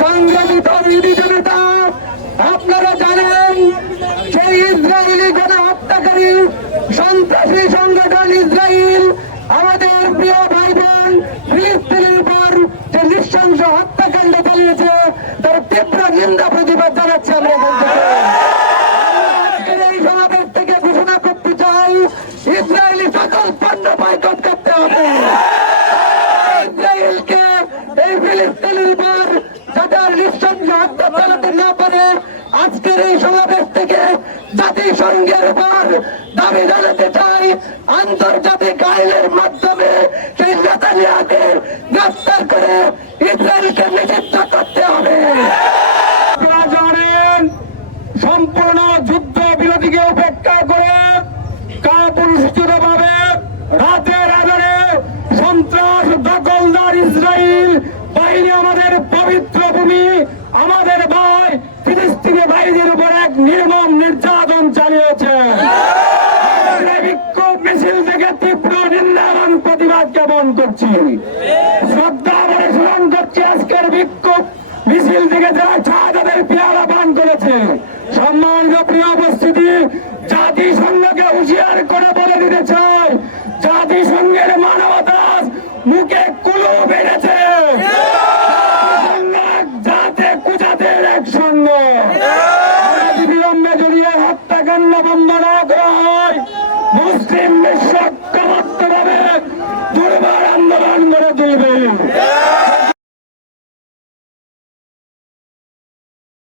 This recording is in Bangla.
সংগ্রামিত জনতা, আপনারা জানেন সেই ইসরায়েলি গণহত্যাকারী সন্ত্রাসী সংগঠন ইসরায়েল আমাদের প্রিয় ভাই বোন ফিলিস্তিনের উপর যে নৃশংস হত্যাকাণ্ড চালিয়েছে তার তীব্র নিন্দা প্রতিবাদ জানাচ্ছে। আমরা এই সমাবেশ থেকে ঘোষণা করতে চাই, ইসরায়েলি সকল পণ্য বয়কট করতে হবে। ইসরায়েলকে এই ফিলিস্তিনের উপর যাতে নৃশংস হত্যা চালাতে না পারে, আজকের এই সমাবেশ থেকে জাতিসংঘের উপর দাবি জানাতে চাই, আন্তর্জাতিক আইনের মাধ্যমে সেই নেতানিয়াহুকে গ্রেফতার করে ইসরায়েলকে নিষিদ্ধ করতে হবে। আপনারা জানেন সম্পূর্ণ যুদ্ধ বিরতিকে উপেক্ষা করে কাপুরুষভাবে রাতের আধারে সন্ত্রাস দখলদার ইসরায়েল বাহিনী আমাদের পবিত্র ভূমি, আমাদের ভাই ফিলিস্তিনি ভাইদের উপর এক নির্মম নির্যাতন চালিয়েছে। বিক্ষোভ মিছিল থেকে তীব্র নিন্দা এবং প্রতিবাদ জ্ঞাপন করছি, শ্রদ্ধা বলে স্মরণ করছি। আজকের বিক্ষোভ মিছিল থেকে যারা শাহাদাতের পেয়ালা পান করেছে, সম্মানিত প্রিয় উপস্থিতি, জাতিসংঘকে হুঁশিয়ার করে বলে দিতে চাই, জাতিসংঘের মানবতা মুখে কুলু বেড়েছে। বিলম্বে যদি হত্যাকাণ্ড বন্ধ না করা হয়, মুসলিম বিশ্ব